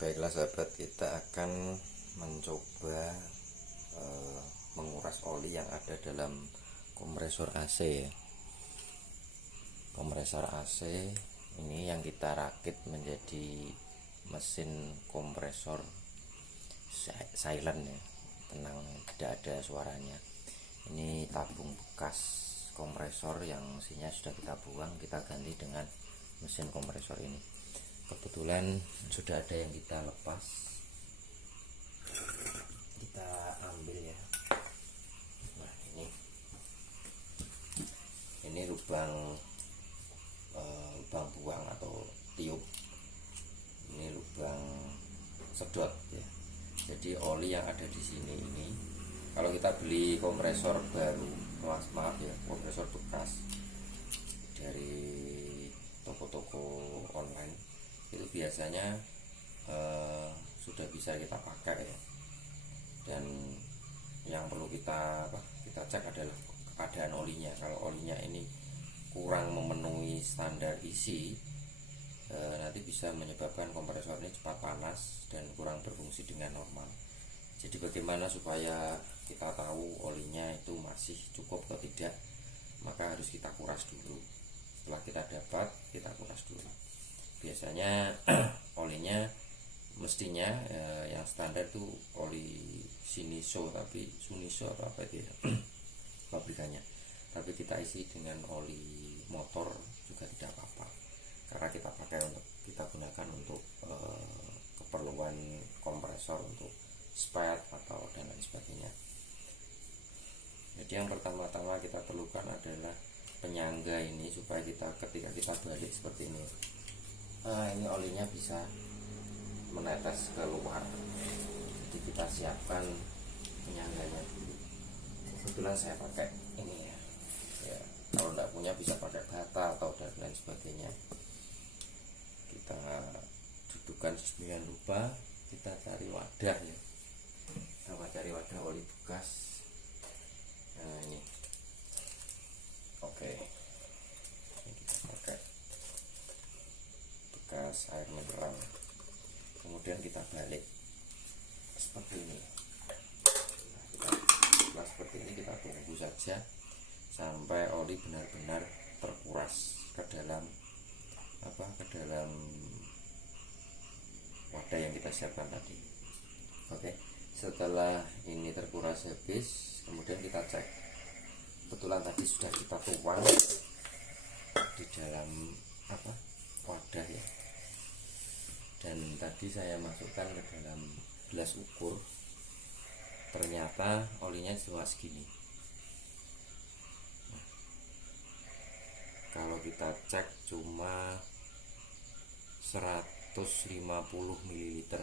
Baiklah sahabat, kita akan mencoba menguras oli yang ada dalam kompresor AC ya. Kompresor AC ini yang kita rakit menjadi mesin kompresor silent ya, tenang, tidak ada suaranya. Ini tabung bekas kompresor yang mesinnya sudah kita buang, kita ganti dengan mesin kompresor ini. Kebetulan sudah ada yang kita lepas, kita ambil ya. Nah, ini lubang buang atau tiup, ini lubang sedot ya. Jadi oli yang ada di sini ini, kalau kita beli kompresor baru, maaf ya, kompresor bekas dari toko-toko online, itu biasanya sudah bisa kita pakai ya. Dan yang perlu kita cek adalah keadaan olinya. Kalau olinya ini kurang memenuhi standar isi, nanti bisa menyebabkan kompresor ini cepat panas dan kurang berfungsi dengan normal. Jadi bagaimana supaya kita tahu olinya itu masih cukup atau tidak, maka harus kita kuras dulu. Setelah kita dapat, kita kuras dulu. Biasanya olinya mestinya yang standar tuh oli Shiniso, tapi Suniso atau apa itu ya pabrikannya. Tapi kita isi dengan oli motor juga tidak apa-apa, karena kita gunakan untuk keperluan kompresor, untuk spare atau dan lain sebagainya. Jadi yang pertama-tama kita perlukan adalah penyangga ini, supaya ketika kita balik seperti ini, ini olinya bisa menetes keluar. Jadi kita siapkan penyangganya dulu. Kebetulan saya pakai ini ya. Kalau tidak punya bisa pakai bata atau dan lain sebagainya. Kita dudukkan sedemikian rupa, kita cari wadah ya. Kita cari wadah oli bekas. Nah ini, oke. Ini kita pakai bekas air mineral. Kemudian kita balik seperti ini. Nah, seperti ini kita tunggu saja sampai oli benar-benar terkuras ke dalam wadah yang kita siapkan tadi. Oke, setelah ini terkuras habis, kemudian kita cek. Kebetulan tadi sudah kita tuang di dalam wadah ya. Dan tadi saya masukkan ke dalam gelas ukur, ternyata olinya cuma segini. Nah, kalau kita cek cuma 150 ml,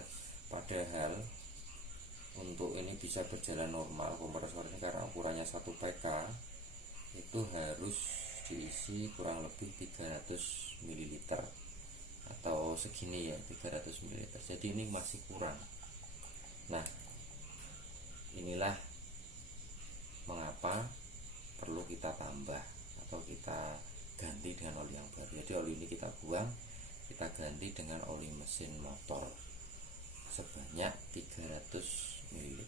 padahal untuk ini bisa berjalan normal kompresor ini, karena ukurannya 1 PK itu harus diisi kurang lebih 300 ml atau segini ya, 300 ml. Jadi ini masih kurang. Nah, inilah mengapa perlu kita tambah atau kita ganti dengan oli yang baru. Jadi oli ini kita buang, kita ganti dengan oli mesin motor sebanyak 300 ml.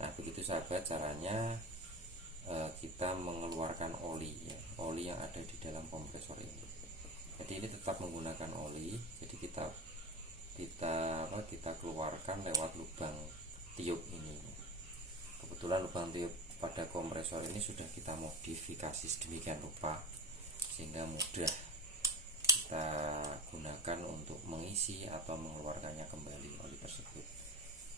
Nah, begitu sahabat caranya kita mengeluarkan oli ya, oli yang ada di dalam kompresor ini. Jadi ini tetap menggunakan oli, jadi kita keluarkan lewat lubang tiup ini. Kebetulan lubang tiup pada kompresor ini sudah kita modifikasi sedemikian rupa sehingga mudah kita gunakan untuk mengisi atau mengeluarkannya kembali oli tersebut.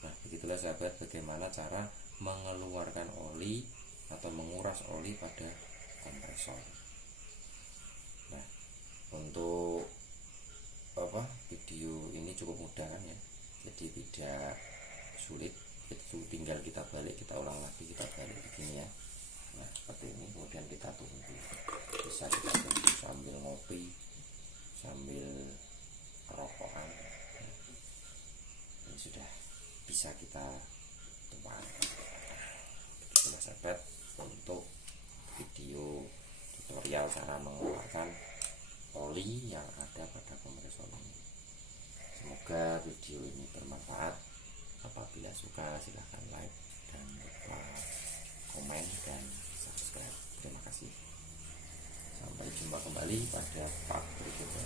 Nah, begitulah sahabat bagaimana cara mengeluarkan oli atau menguras oli pada kompresor. Nah, untuk video ini cukup mudah kan ya, jadi tidak sulit. Itu tinggal kita balik, kita ulang lagi, kita balik begini ya. Nah, seperti ini. Kemudian kita tunggu, bisa kita tunggu sambil ngopi, sambil rokokan. Ini sudah bisa kita tuang. Itulah sahabat untuk video tutorial cara mengeluarkan oli yang ada pada kompresor ini. Semoga video video ini bermanfaat. Apabila suka silahkan like dan lupa komen dan subscribe. Terima kasih. Sampai jumpa kembali pada part berikutnya.